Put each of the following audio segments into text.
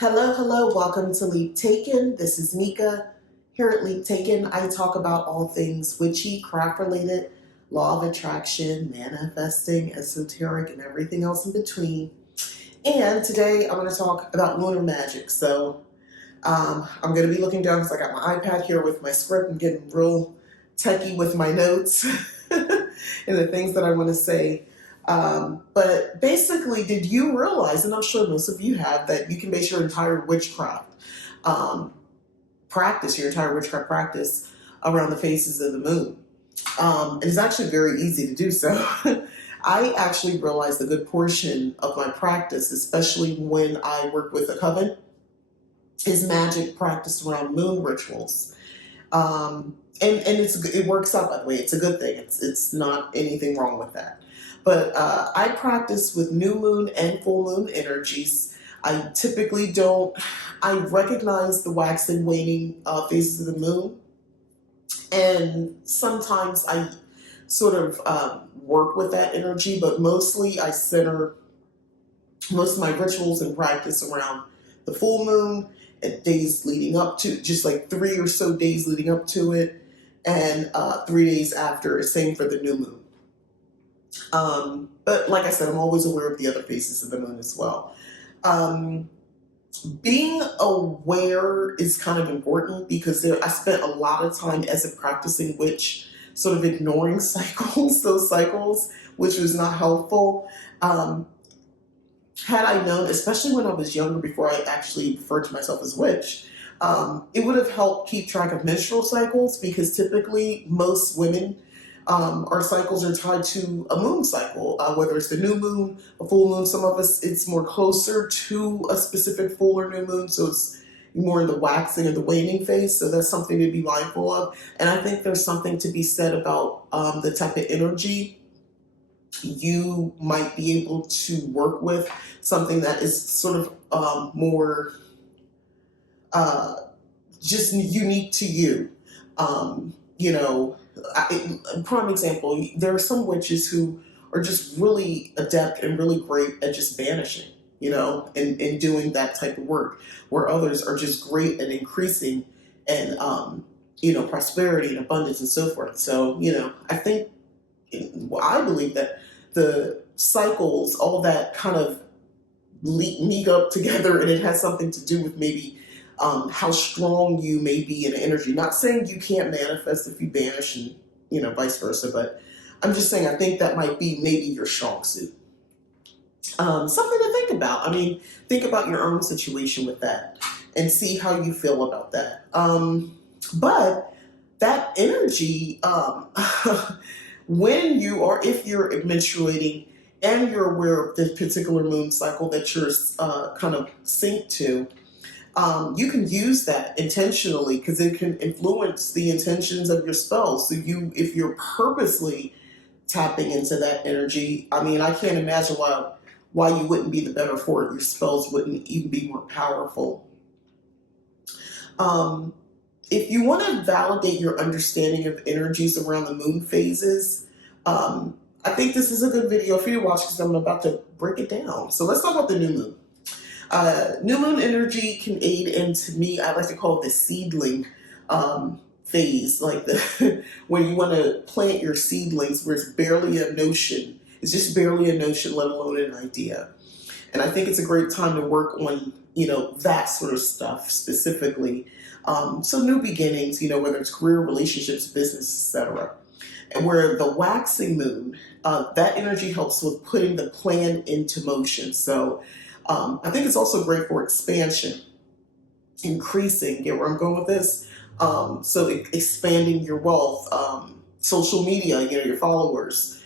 Hello, hello, welcome to Leap Taken. This is Mika. Here at Leap Taken, I talk about all things witchy, craft related, law of attraction, manifesting, esoteric, and everything else in between. And today I'm going to talk about lunar magic. I'm going to be looking down because I got my iPad here with my script and getting real techie with my notes and the things that I want to say. But basically, did you realize, and I'm sure most of you have, that you can base your entire witchcraft um, your entire witchcraft practice around the phases of the moon? And it's actually very easy to do so. I actually realized a good portion of my practice, especially when I work with a coven, is magic practiced around moon rituals. And it works out, by the way. It's a good thing. It's not anything wrong with that. But I practice with new moon and full moon energies. I typically don't. I recognize the waxing and waning phases of the moon, and sometimes I sort of work with that energy. But mostly, I center most of my rituals and practice around the full moon and days leading up to, just like 3 or so days leading up to it, and 3 days after. Same for the new moon. But like I said, I'm always aware of the other phases of the moon as well. Being aware is kind of important because I spent a lot of time as a practicing witch sort of ignoring those cycles, which was not helpful. Had I known, especially when I was younger, before I actually referred to myself as witch, it would have helped keep track of menstrual cycles, because typically most women, our cycles are tied to a moon cycle, whether it's the new moon, a full moon. Some of us, it's more closer to a specific full or new moon, so it's more in the waxing and the waning phase. So that's something to be mindful of. And I think there's something to be said about the type of energy you might be able to work with, something that is sort of more just unique to you. You know, prime example, there are some witches who are just really adept and really great at just banishing, and doing that type of work, where others are just great at increasing and, prosperity and abundance and so forth. So, I believe that the cycles, all that kind of meet up together, and it has something to do with maybe how strong you may be in energy. Not saying you can't manifest if you banish, and vice versa, but I'm just saying I think that might be maybe your strong suit. Something to think about. I mean, think about your own situation with that and see how you feel about that. But that energy, when you, or if you're menstruating and you're aware of this particular moon cycle that you're kind of synced to, you can use that intentionally, because it can influence the intentions of your spells. So if you're purposely tapping into that energy, I mean, I can't imagine why you wouldn't be the better for it. Your spells wouldn't even be more powerful. If you want to validate your understanding of energies around the moon phases, I think this is a good video for you to watch, because I'm about to break it down. So let's talk about the new moon. New moon energy can aid in, to me, I like to call it the seedling phase, like when you want to plant your seedlings, where it's barely a notion. It's just barely a notion, let alone an idea. And I think it's a great time to work on, that sort of stuff specifically. So new beginnings, whether it's career, relationships, business, etc. And where the waxing moon, that energy helps with putting the plan into motion. So I think it's also great for expansion, increasing, get where I'm going with this? So expanding your wealth, social media, your followers,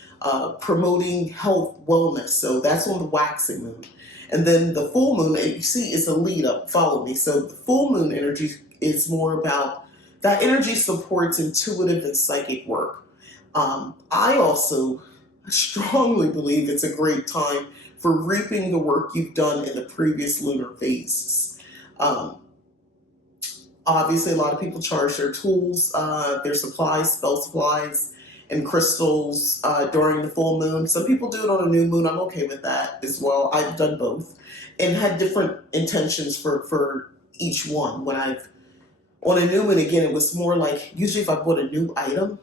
promoting health, wellness. So that's on the waxing moon. And then the full moon, and you see, is a lead up, follow me. So the full moon energy is more about, that energy supports intuitive and psychic work. I also strongly believe it's a great time for reaping the work you've done in the previous lunar phases. Obviously, a lot of people charge their tools, their supplies, spell supplies, and crystals during the full moon. Some people do it on a new moon. I'm okay with that as well. I've done both and had different intentions for each one. When I've on a new moon, again, it was more like usually if I bought a new item,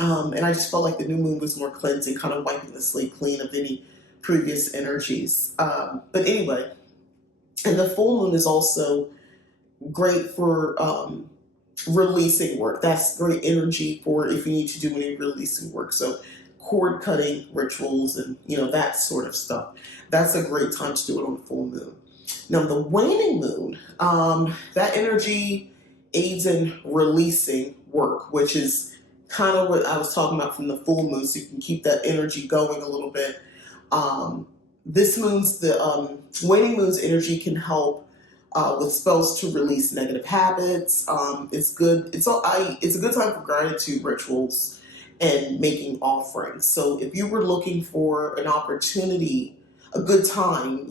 and I just felt like the new moon was more cleansing, kind of wiping the slate clean of any previous energies. But anyway, and the full moon is also great for releasing work. That's great energy for if you need to do any releasing work. So cord cutting rituals and that sort of stuff. That's a great time to do it on the full moon. Now the waning moon, that energy aids in releasing work, which is kind of what I was talking about from the full moon, so you can keep that energy going a little bit. This moon's the waning moon's energy can help with spells to release negative habits. It's good. It's a good time for gratitude rituals and making offerings. So if you were looking for an opportunity, a good time,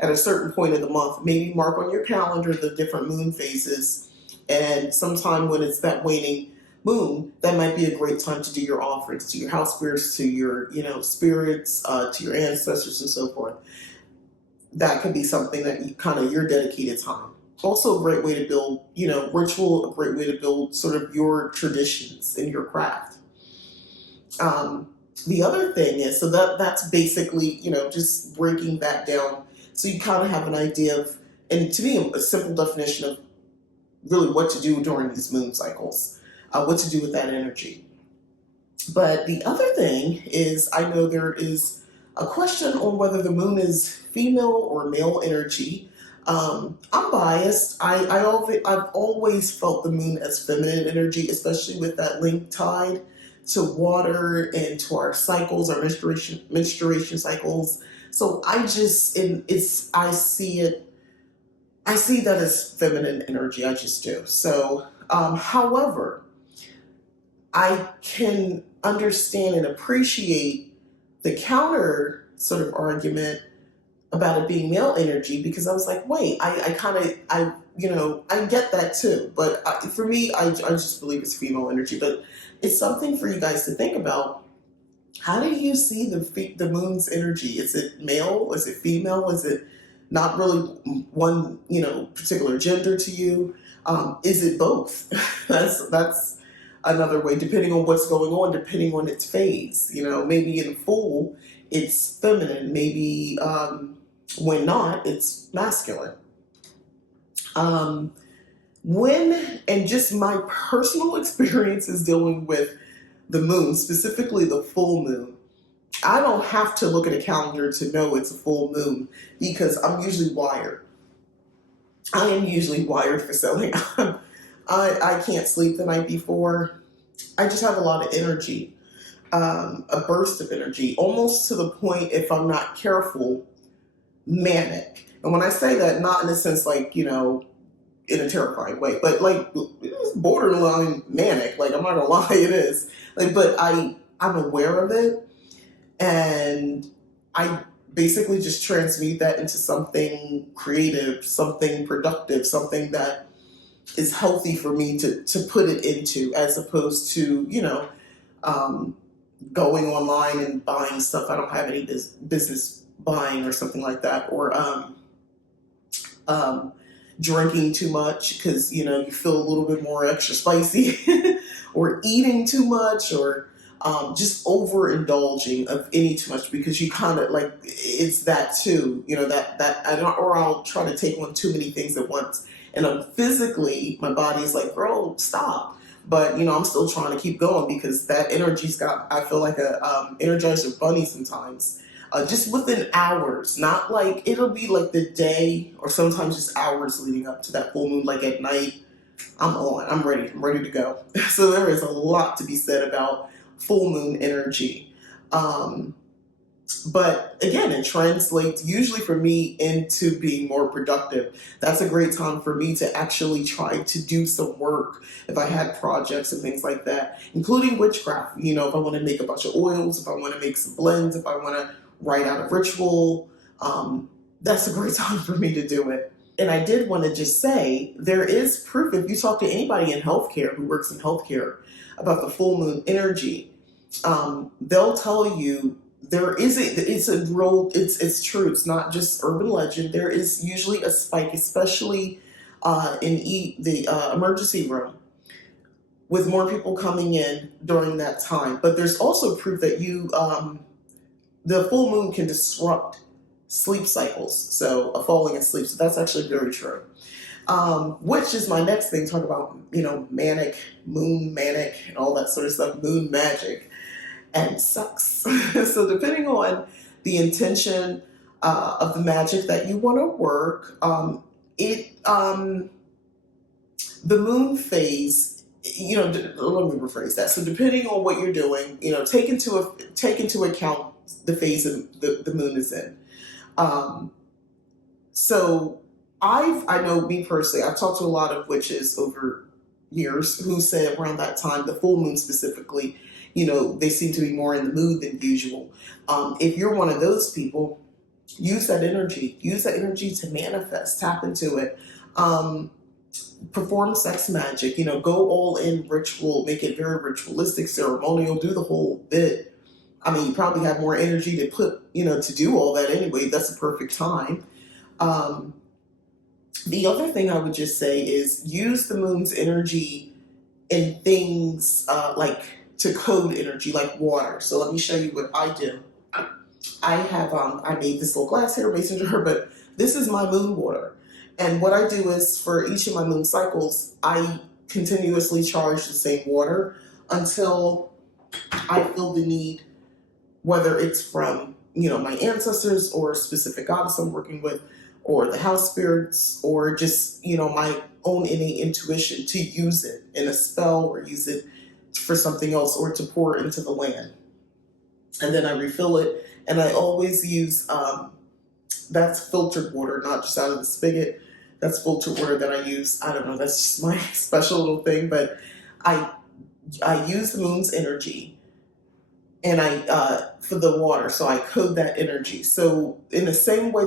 at a certain point of the month, maybe mark on your calendar the different moon phases, and sometime when it's that waning moon, that might be a great time to do your offerings to your house spirits, to your spirits, to your ancestors and so forth. That could be something that you kind of your dedicated time. Also a great way to build, ritual, a great way to build sort of your traditions in your craft. The other thing is, so that's basically, just breaking that down so you kind of have an idea of, and to me, a simple definition of really what to do during these moon cycles, what to do with that energy. But the other thing is, I know there is a question on whether the moon is female or male energy. I'm biased. I've always felt the moon as feminine energy, especially with that link tied to water and to our cycles, our menstruation cycles. So I see that as feminine energy. I just do. So, however, I can understand and appreciate the counter sort of argument about it being male energy, because I was like, wait, I get that too. But for me, I just believe it's female energy. But it's something for you guys to think about. How do you see the moon's energy? Is it male? Is it female? Is it not really one, particular gender to you? Is it both? That's another way, depending on what's going on, depending on its phase. Maybe in full, it's feminine. Maybe when not, it's masculine. And just my personal experiences dealing with the moon, specifically the full moon, I don't have to look at a calendar to know it's a full moon, because I'm usually wired. I am usually wired for something. I can't sleep the night before. I just have a lot of energy, a burst of energy, almost to the point, if I'm not careful, manic. And when I say that, not in a sense like, in a terrifying way, but like it's borderline manic. Like, I'm not gonna lie, it is. But I'm aware of it, and I basically just transmute that into something creative, something productive, something that is healthy for me to put it into, as opposed to going online and buying stuff I don't have any business buying, or something like that, or drinking too much because you feel a little bit more extra spicy, or eating too much, or just overindulging of any too much, because you kind of like, it's that too, that I don't, or I'll try to take on too many things at once, and I'm physically, my body's like, girl, stop. But I'm still trying to keep going, because that energy's got, I feel like a Energizer bunny sometimes. Just within hours, not like, it'll be like the day, or sometimes just hours leading up to that full moon, like at night, I'm ready to go. So there is a lot to be said about full moon energy. But again, it translates usually for me into being more productive. That's a great time for me to actually try to do some work if I had projects and things like that, including witchcraft. If I want to make a bunch of oils, if I want to make some blends, if I want to write out a ritual, that's a great time for me to do it. And I did want to just say, there is proof, if you talk to anybody in healthcare who works in healthcare, about the full moon energy, they'll tell you it's true. It's not just urban legend. There is usually a spike, especially in the emergency room, with more people coming in during that time. But there's also proof that the full moon can disrupt sleep cycles, so falling asleep. So that's actually very true. Which is my next thing, talk about, manic, moon manic, and all that sort of stuff, moon magic, and sucks. So depending on the intention of the magic that you want to work, the moon phase, let me rephrase that. So depending on what you're doing, take into account the phase the moon is in. So I know, me personally, I've talked to a lot of witches over years who said around that time, the full moon specifically, they seem to be more in the mood than usual. If you're one of those people, use that energy to manifest, tap into it. Perform sex magic, go all in ritual, make it very ritualistic, ceremonial, do the whole bit. I mean, you probably have more energy to put, to do all that anyway. That's the perfect time. The other thing I would just say is use the moon's energy in things like to code energy, like water. So let me show you what I do. I have, I made this little glass here, mason jar, but this is my moon water. And what I do is, for each of my moon cycles, I continuously charge the same water until I feel the need, whether it's from, my ancestors or a specific goddess I'm working with, or the house spirits, or just, my own innate intuition to use it in a spell or use it for something else or to pour into the land. And then I refill it, and I always use, that's filtered water, not just out of the spigot. That's filtered water that I use. I don't know, that's just my special little thing, but I use the moon's energy, and for the water, so I code that energy. So in the same way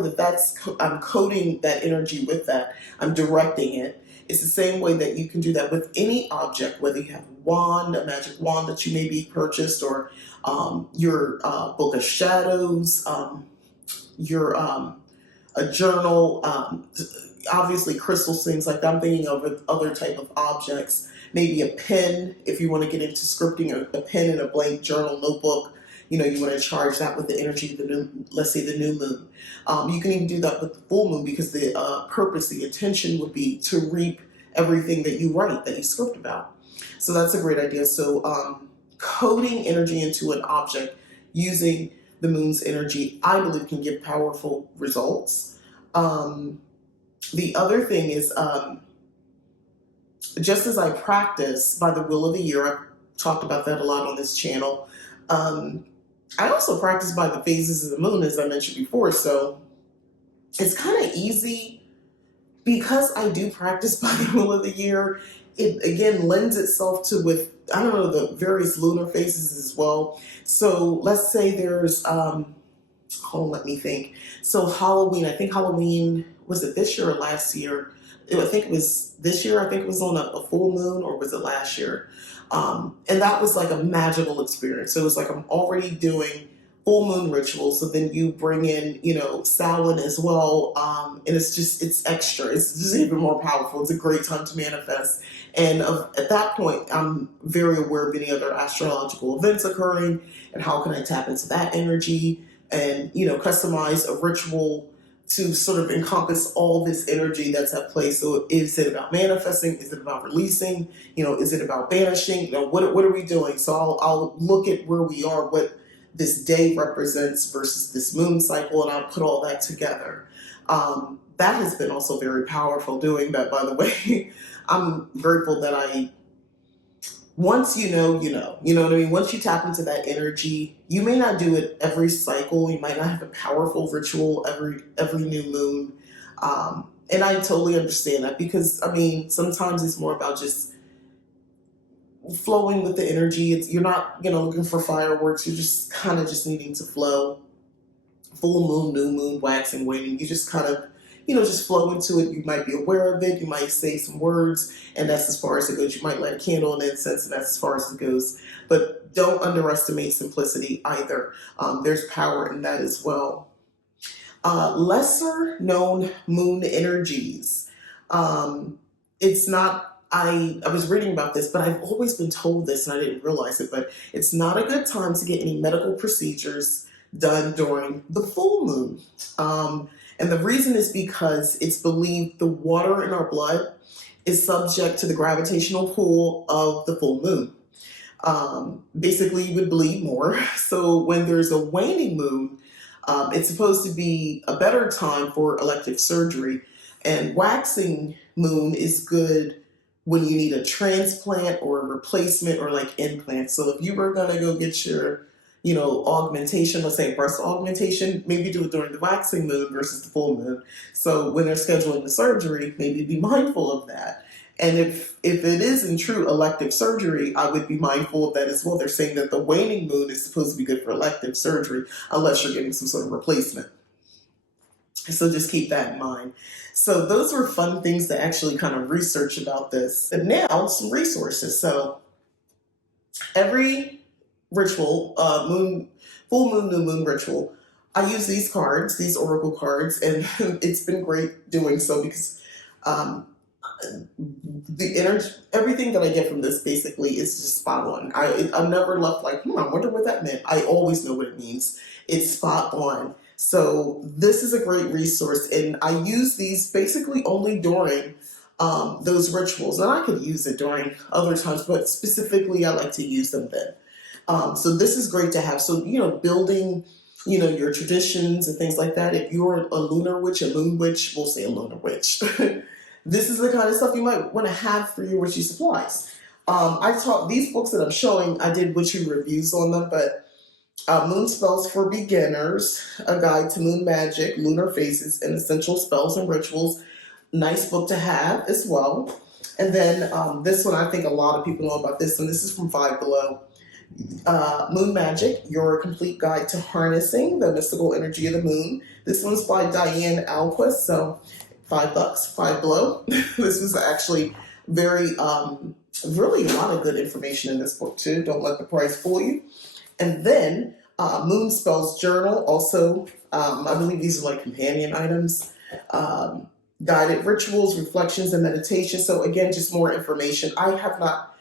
I'm coding that energy with that, I'm directing it. It's the same way that you can do that with any object, whether you have a wand, a magic wand that you maybe purchased, or your book of shadows, your a journal, obviously crystals, things like that. I'm thinking of other type of objects. Maybe a pen, if you want to get into scripting, a pen and a blank journal, notebook. You want to charge that with the energy of the new, let's say the new moon. You can even do that with the full moon, because the purpose, the intention would be to reap everything that you write, that you script about. So that's a great idea. So coding energy into an object using the moon's energy, I believe, can give powerful results. The other thing is, just as I practice by the wheel of the year, I've talked about that a lot on this channel, I also practice by the phases of the moon, as I mentioned before. So it's kind of easy, because I do practice by the wheel of the year. It again lends itself to, with, I don't know, the various lunar phases as well. So let's say there's, let me think. So Halloween, I think Halloween, was it this year or last year? I think it was this year. I think it was on a full moon, or was it last year? And that was like a magical experience. So it was like I'm already doing full moon rituals, so then you bring in, Samhain as well, and it's extra. It's just even more powerful. It's a great time to manifest. And at that point, I'm very aware of any other astrological events occurring, and how can I tap into that energy, and customize a ritual to sort of encompass all this energy that's at play. So is it about manifesting? Is it about releasing? Is it about banishing? What are we doing? So I'll look at where we are, what this day represents versus this moon cycle, and I'll put all that together. That has been also very powerful, doing that, by the way. I'm grateful that once you know what I mean? Once you tap into that energy, you may not do it every cycle. You might not have a powerful ritual every new moon. And I totally understand that, because, sometimes it's more about just flowing with the energy. You're not, looking for fireworks. You're just kind of just needing to flow. Full moon, new moon, waxing, waning. You just kind of, just flow into it. You might be aware of it. You might say some words, and that's as far as it goes. You might light a candle and incense, and that's as far as it goes. But don't underestimate simplicity either. There's power in that as well. Lesser known moon energies. It's not, I was reading about this, but I've always been told this and I didn't realize it, but it's not a good time to get any medical procedures done during the full moon. And the reason is because it's believed the water in our blood is subject to the gravitational pull of the full moon. Basically, you would bleed more. So when there's a waning moon, it's supposed to be a better time for elective surgery. And waxing moon is good when you need a transplant or a replacement or like implant. So if you were gonna go get your, augmentation, let's say breast augmentation, maybe do it during the waxing moon versus the full moon. So when they're scheduling the surgery, maybe be mindful of that. And if it is in true elective surgery, I would be mindful of that as well. They're saying that the waning moon is supposed to be good for elective surgery unless you're getting some sort of replacement. So just keep that in mind. So those were fun things to actually kind of research about this. And now some resources. So every ritual, full moon, new moon ritual, I use these cards, these oracle cards, and it's been great doing so because the energy, everything that I get from this basically is just spot on. I'm never left like, I wonder what that meant. I always know what it means. It's spot on. So this is a great resource, and I use these basically only during those rituals. And I could use it during other times, but specifically I like to use them then. So this is great to have. So, building, your traditions and things like that. If you're a lunar witch, a moon witch, we'll say a lunar witch. This is the kind of stuff you might want to have for your witchy supplies. I taught these books that I'm showing, I did witchy reviews on them, but Moon Spells for Beginners, A Guide to Moon Magic, Lunar Phases, and Essential Spells and Rituals. Nice book to have as well. And then this one, I think a lot of people know about this one. This is from Five Below. Moon Magic, Your Complete Guide to Harnessing the Mystical Energy of the Moon. This one's by Diane Alquist, so $5, Five Below. This was actually very, really a lot of good information in this book too. Don't let the price fool you. And then Moon Spells Journal, also, I believe these are like companion items. Guided rituals, reflections, and meditation. So again, just more information. I have not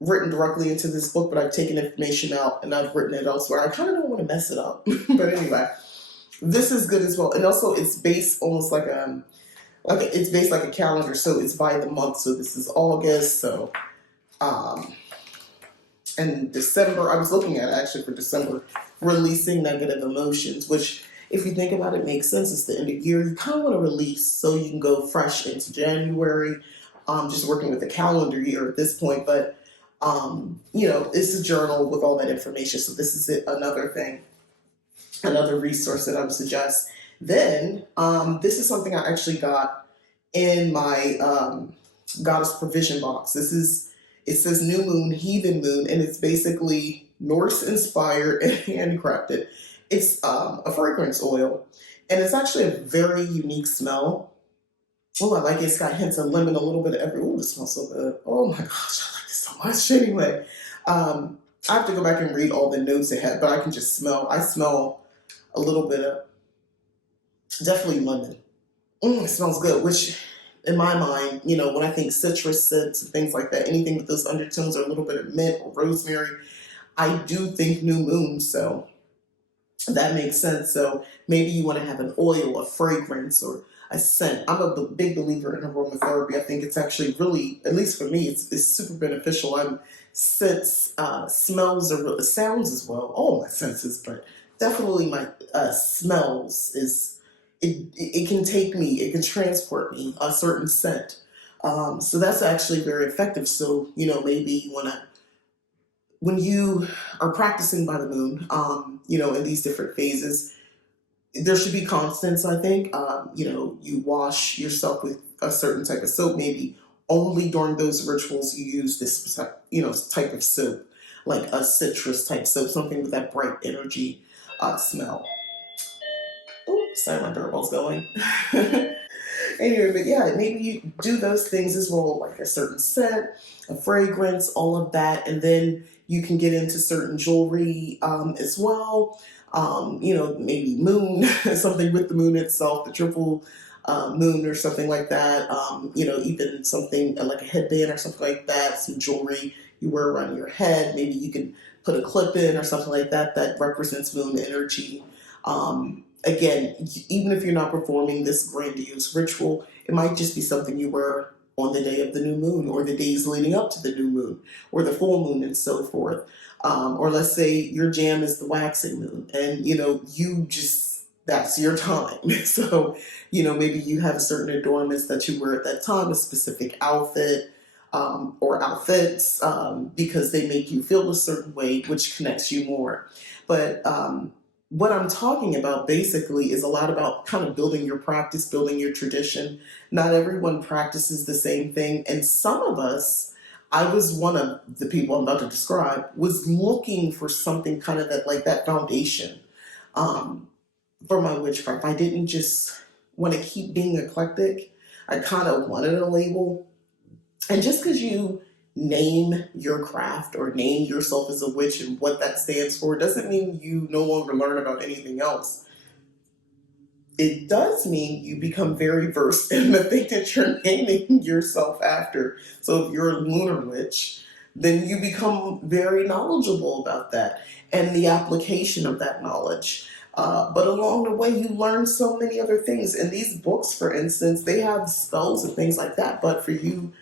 written directly into this book, but I've taken information out and I've written it elsewhere. I kind of don't want to mess it up. But anyway, this is good as well. And also it's based almost like it's based like a calendar. So it's by the month. So this is August. So, and December, I was looking at actually for December, releasing negative emotions, which if you think about it, makes sense. It's the end of the year. You kind of want to release so you can go fresh into January. Just working with the calendar year at this point. But, it's a journal with all that information. So this is another thing, another resource that I would suggest. Then, this is something I actually got in my Goddess Provision box. It says New Moon, Heathen Moon, and it's basically Norse-inspired and handcrafted. It's a fragrance oil, and it's actually a very unique smell. Oh, I like it. It's got hints of lemon, a little bit of every. Oh, it smells so good. Oh my gosh, I like it so much. Anyway, I have to go back and read all the notes it had, but I can just smell. I smell a little bit of definitely lemon. It smells good, which in my mind, when I think citrus scents and things like that, anything with those undertones or a little bit of mint or rosemary, I do think New Moon. So that makes sense. So maybe you want to have an oil, a fragrance, or a scent. I'm a big believer in aromatherapy. I think it's actually really, at least for me, it's super beneficial. I'm scents, smells, or sounds as well. All my senses, but definitely my smells is. It can take me, it can transport me a certain scent. So that's actually very effective. So, maybe you want to, when you are practicing by the moon, in these different phases, there should be constants, I think. You wash yourself with a certain type of soap. Maybe only during those rituals you use this, type of soap, like a citrus type soap, something with that bright energy smell. Sorry, my doorbell's going. Anyway, but yeah, maybe you do those things as well, like a certain scent, a fragrance, all of that, and then you can get into certain jewelry as well. Maybe moon, something with the moon itself, the triple moon or something like that. Even something like a headband or something like that, some jewelry you wear around your head. Maybe you can put a clip in or something like that that represents moon energy. Again, even if you're not performing this grandiose ritual, it might just be something you wear on the day of the new moon or the days leading up to the new moon or the full moon and so forth. Or let's say your jam is the waxing moon and, that's your time. So, maybe you have certain adornments that you wear at that time, a specific outfit or outfits because they make you feel a certain way, which connects you more. But what I'm talking about basically is a lot about kind of building your practice, building your tradition. Not everyone practices the same thing. And some of us, I was one of the people I'm about to describe, was looking for something kind of that foundation for my witchcraft. I didn't just want to keep being eclectic. I kind of wanted a label. And just because you name your craft or name yourself as a witch and what that stands for doesn't mean you no longer learn about anything else. It does mean you become very versed in the thing that you're naming yourself after. So if you're a lunar witch, then you become very knowledgeable about that and the application of that knowledge. But along the way, you learn so many other things. In these books, for instance, they have spells and things like that. But for you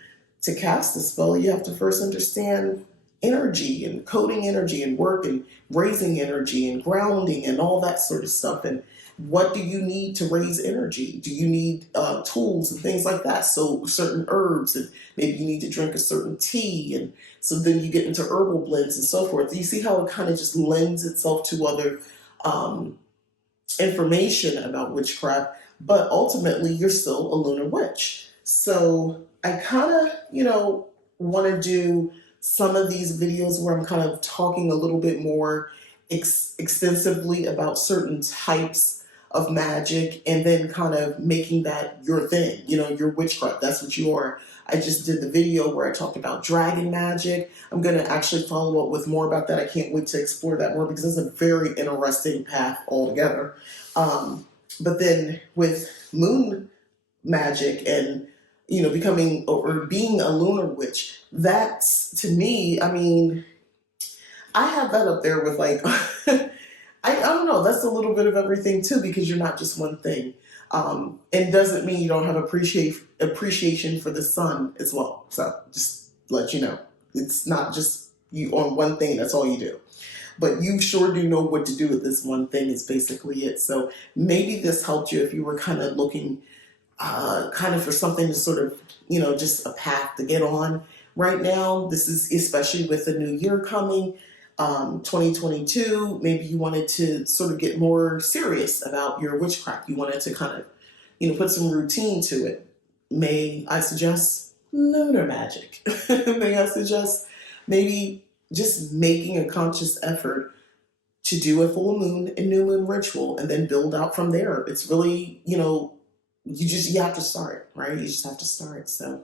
to cast a spell, you have to first understand energy and coding energy and work and raising energy and grounding and all that sort of stuff. And what do you need to raise energy? Do you need tools and things like that? So certain herbs, and maybe you need to drink a certain tea. And so then you get into herbal blends and so forth. You see how it kind of just lends itself to other information about witchcraft, but ultimately you're still a lunar witch. So I kind of, want to do some of these videos where I'm kind of talking a little bit more extensively about certain types of magic and then kind of making that your thing, your witchcraft. That's what you are. I just did the video where I talked about dragon magic. I'm going to actually follow up with more about that. I can't wait to explore that more because it's a very interesting path altogether. But then with moon magic and becoming or being a lunar witch, that's to me, I have that up there with I don't know, that's a little bit of everything too, because you're not just one thing. It doesn't mean you don't have appreciation for the sun as well. So just let you know, it's not just you on one thing, that's all you do. But you sure do know what to do with this one thing is basically it. So maybe this helped you if you were kind of looking kind of for something to sort of, just a path to get on right now. This is especially with the new year coming, 2022. Maybe you wanted to sort of get more serious about your witchcraft. You wanted to kind of, put some routine to it. May I suggest Lunar Magic? May I suggest maybe just making a conscious effort to do a full moon and new moon ritual and then build out from there. It's really, you have to start, right? You just have to start. So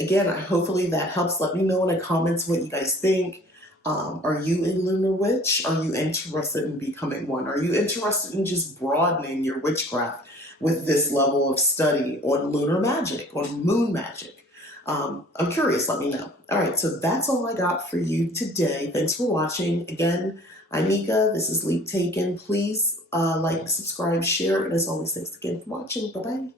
again, hopefully that helps. Let me know in the comments what you guys think. Are you a lunar witch? Are you interested in becoming one? Are you interested in just broadening your witchcraft with this level of study on lunar magic, on moon magic? I'm curious, let me know. All right, so that's all I got for you today. Thanks for watching. Again, I'm Mika. This is Leap Taken. Please like, subscribe, share, and as always, thanks again for watching. Bye-bye.